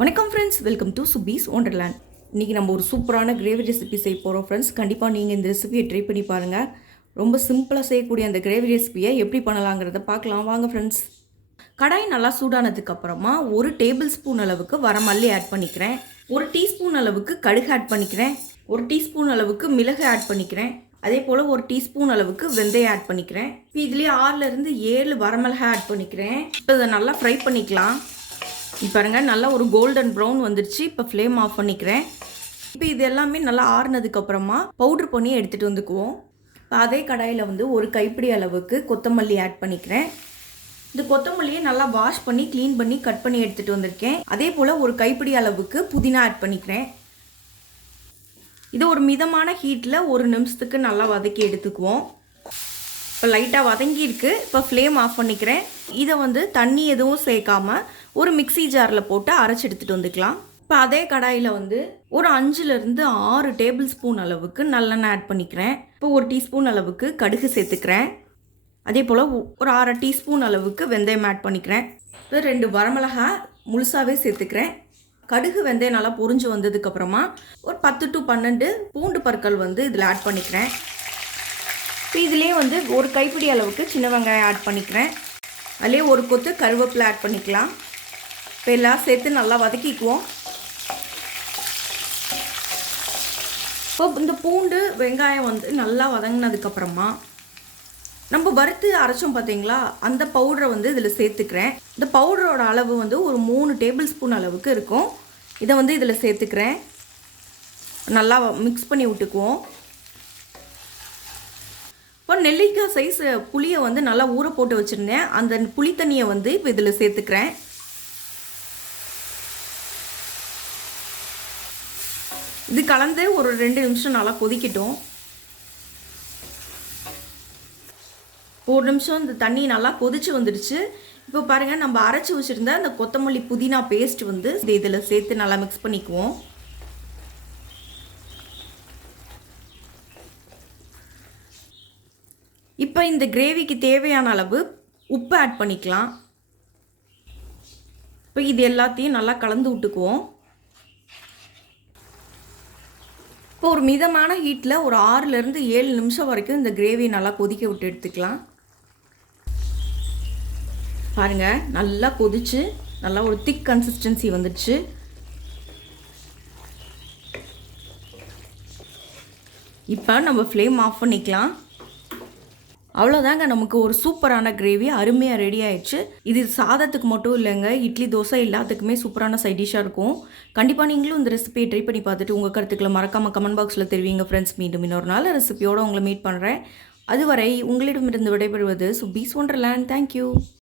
வணக்கம் friends welcome to Subi's wonderland இன்றைக்கி நம்ம ஒரு சூப்பரான கிரேவி ரெசிபி செய்ய போகிறோம் ஃப்ரெண்ட்ஸ் கண்டிப்பாக நீங்கள் இந்த ரெசிபியை ட்ரை பண்ணி பாருங்கள் ரொம்ப சிம்பிளாக செய்யக்கூடிய அந்த கிரேவி ரெசிபியை எப்படி பண்ணலாங்கிறத பார்க்கலாம். வாங்க ஃப்ரெண்ட்ஸ் கடாய் நல்லா சூடானதுக்கப்புறமா ஒரு டேபிள் ஸ்பூன் அளவுக்கு வரமல்லி ஆட் பண்ணிக்கிறேன். ஒரு டீஸ்பூன் அளவுக்கு கடுகு ஆட் பண்ணிக்கிறேன். ஒரு டீஸ்பூன் அளவுக்கு மிளகு ஆட் பண்ணிக்கிறேன். அதே போல் ஒரு டீஸ்பூன் அளவுக்கு வெந்தயம் ஆட் பண்ணிக்கிறேன். இப்போ இதுலேயே ஆறுலேருந்து ஏழு வரமிளகா ஆட் பண்ணிக்கிறேன். இப்போ இதை நல்லா ஃப்ரை பண்ணிக்கலாம். இப்போ பாருங்கள் நல்லா ஒரு கோல்டன் ப்ரௌன் வந்துருச்சு. இப்போ ஃப்ளேம் ஆஃப் பண்ணிக்கிறேன். இப்போ இது எல்லாமே நல்லா ஆறுனதுக்கப்புறமா பவுட்ரு பண்ணி எடுத்துகிட்டு வந்துக்குவோம். இப்போ அதே கடாயில் வந்து ஒரு கைப்பிடி அளவுக்கு கொத்தமல்லி ஆட் பண்ணிக்கிறேன். இந்த கொத்தமல்லியை நல்லா வாஷ் பண்ணி க்ளீன் பண்ணி கட் பண்ணி எடுத்துகிட்டு வந்திருக்கேன். அதே போல் ஒரு கைப்பிடி அளவுக்கு புதினா ஆட் பண்ணிக்கிறேன். இது ஒரு மிதமான ஹீட்டில் ஒரு நிமிஷத்துக்கு நல்லா வதக்கி எடுத்துக்குவோம். இப்போ லைட்டாக வதங்கியிருக்கு இப்போ ஃப்ளேம் ஆஃப் பண்ணிக்கிறேன். இதை வந்து தண்ணி எதுவும் சேர்க்காமல் ஒரு மிக்சி ஜாரில் போட்டு அரைச்சி எடுத்துகிட்டு வந்துக்கலாம். இப்போ அதே கடாயில் வந்து ஒரு அஞ்சுலேருந்து ஆறு டேபிள் ஸ்பூன் அளவுக்கு நல்லெண்ணெய் ஆட் பண்ணிக்கிறேன். இப்போ ஒரு டீஸ்பூன் அளவுக்கு கடுகு சேர்த்துக்கிறேன். அதே போல் ஒரு அரை டீஸ்பூன் அளவுக்கு வெந்தயம் ஆட் பண்ணிக்கிறேன். இப்போ ரெண்டு வரமிளகா முழுசாகவே சேர்த்துக்கிறேன். கடுகு வெந்தயம் நல்லா பொறிஞ்சு வந்ததுக்கப்புறமா ஒரு பத்து டு பன்னெண்டு பூண்டு பற்கள் வந்து இதில் ஆட் பண்ணிக்கிறேன். இப்போ இதுலேயே வந்து ஒரு கைப்பிடி அளவுக்கு சின்ன வெங்காயம் ஆட் பண்ணிக்கிறேன். அதுலேயே ஒரு கொத்து கருவேப்பிலை ஆட் பண்ணிக்கலாம். இப்போ எல்லாம் சேர்த்து நல்லா வதக்கிக்குவோம். இப்போ இந்த பூண்டு வெங்காயம் வந்து நல்லா வதங்கினதுக்கப்புறமா நம்ம வறுத்து அரைச்சோம் பார்த்தீங்களா அந்த பவுடரை வந்து இதில் சேர்த்துக்கிறேன். இந்த பவுடரோட அளவு வந்து ஒரு மூணு டேபிள் ஸ்பூன் அளவுக்கு இருக்கும். இதை வந்து இதில் சேர்த்துக்கிறேன். நல்லா மிக்ஸ் பண்ணி விட்டுக்குவோம். இப்போ நெல்லிக்காய் சைஸ் புளியை வந்து நல்லா ஊற போட்டு வச்சுருந்தேன். அந்த புளி தண்ணியை வந்து இப்போ இதில் சேர்த்துக்கிறேன். இது கலந்து ஒரு ரெண்டு நிமிஷம் நல்லா கொதிக்கட்டும். ஒரு நிமிஷம் இந்த தண்ணி நல்லா கொதிச்சு வந்துடுச்சு. இப்போ பாருங்கள் நம்ம அரைச்சி வச்சுருந்த அந்த கொத்தமல்லி புதினா பேஸ்ட் வந்து இதில் சேர்த்து நல்லா மிக்ஸ் பண்ணிக்குவோம். இப்போ இந்த கிரேவிக்கு தேவையான அளவு உப்பு ஆட் பண்ணிக்கலாம். இப்போ இது எல்லாத்தையும் நல்லா கலந்து விட்டுக்குவோம். இப்போ ஒரு மிதமான ஹீட்டில் ஒரு ஆறுலேருந்து ஏழு நிமிஷம் வரைக்கும் இந்த கிரேவி நல்லா கொதிக்க விட்டு எடுத்துக்கலாம். பாருங்கள் நல்லா கொதிச்சு நல்லா ஒரு திக் கன்சிஸ்டன்சி வந்துடுச்சு. இப்போ நம்ம ஃப்ளேம் ஆஃப் பண்ணிக்கலாம். அவ்வளோதாங்க நமக்கு ஒரு சூப்பரான கிரேவி அருமையாக ரெடி ஆயிடுச்சு. இது சாதத்துக்கு மட்டும் இல்லைங்க இட்லி தோசை எல்லாத்துக்குமே சூப்பரான சைட் டிஷ்ஷாக இருக்கும். கண்டிப்பாக நீங்களும் இந்த ரெசிபியை ட்ரை பண்ணி பார்த்துட்டு உங்கள் கருத்துக்களை மறக்காமல் கமெண்ட் பாக்ஸில் தெரிவிங்க ஃப்ரெண்ட்ஸ் மீண்டும் இன்னொரு நாள் ரெசிபியோடு உங்களை மீட் பண்ணுறேன் அதுவரை உங்களிடமிருந்து விடைபெறுவது சுபீஸ் ஒன்றர்லேண்ட் தேங்க்யூ